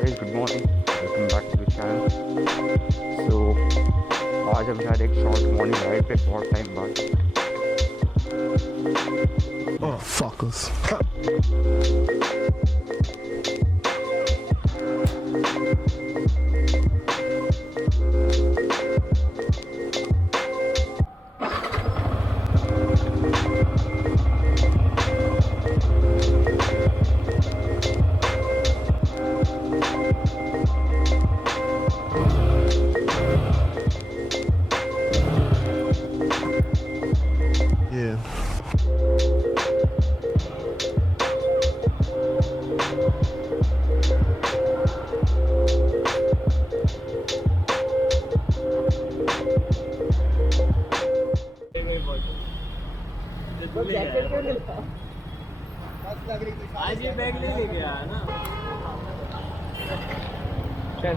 guys, good morning. Welcome back to the channel. So आज हम जा रहे एक शॉर्ट मॉर्निंग राइड पे बहुत टाइम बाद. Oh, fuckers. Yeah. आज ये बैग लेके गया है ना. चल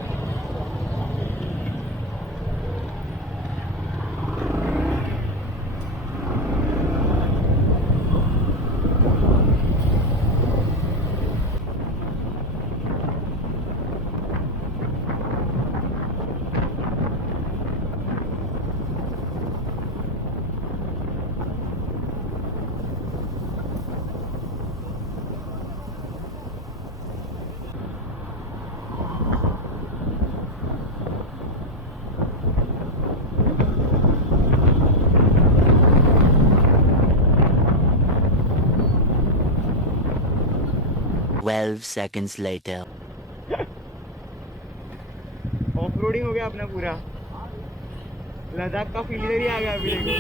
seconds later. ऑफ रोडिंग हो गया अपना पूरा. लद्दाख का फील इधर ही आ गया अभी देखो.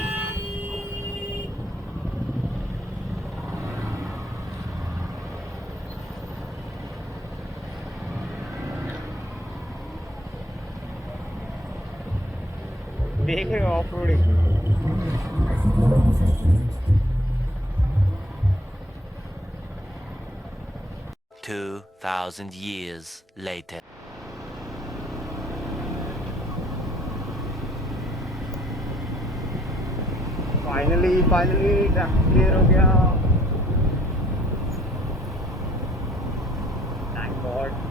देख रहे हो off roading. 2,000 years later. Finally clear हो गया. Thank God.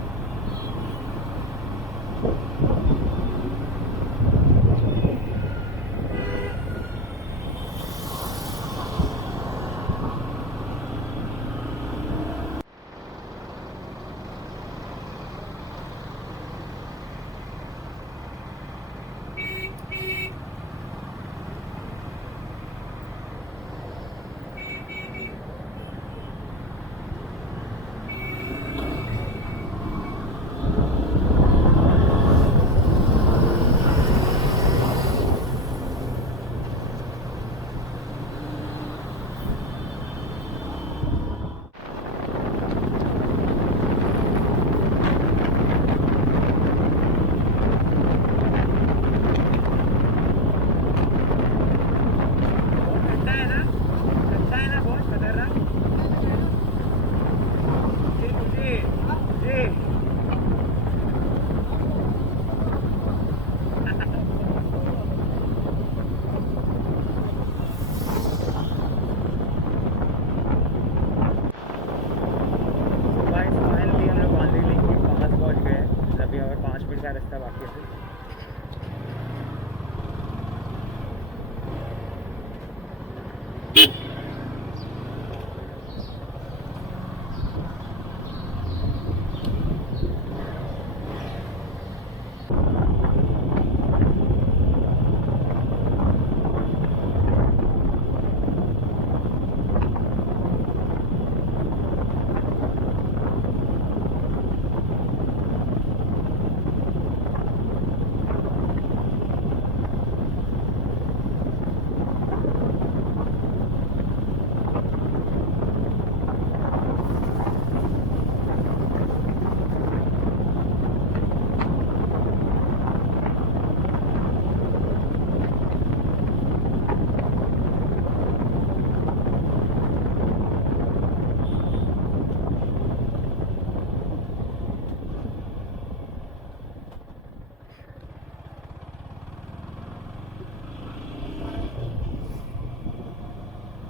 रास्ता बाकी है.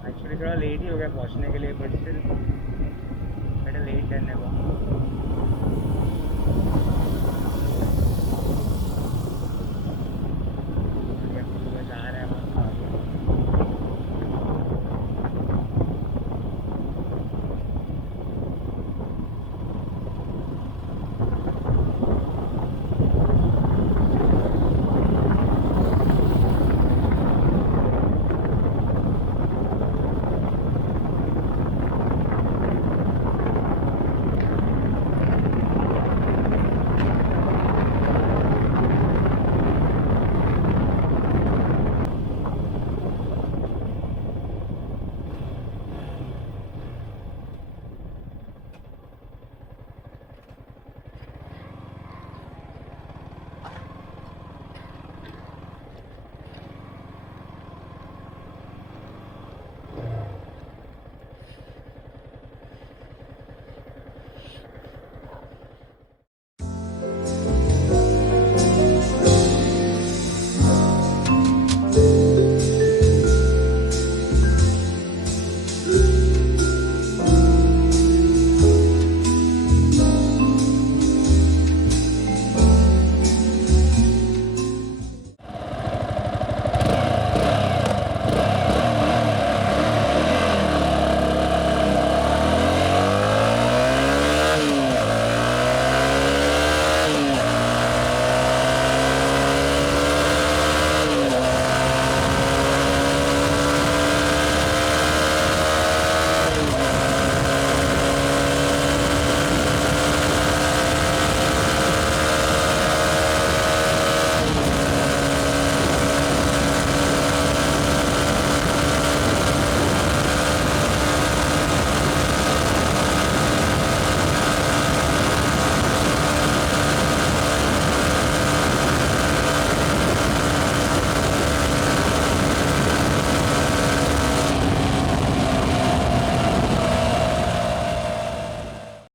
एक्चुअली थोड़ा लेट ही हो गया पहुंचने के लिए, but still better late than never.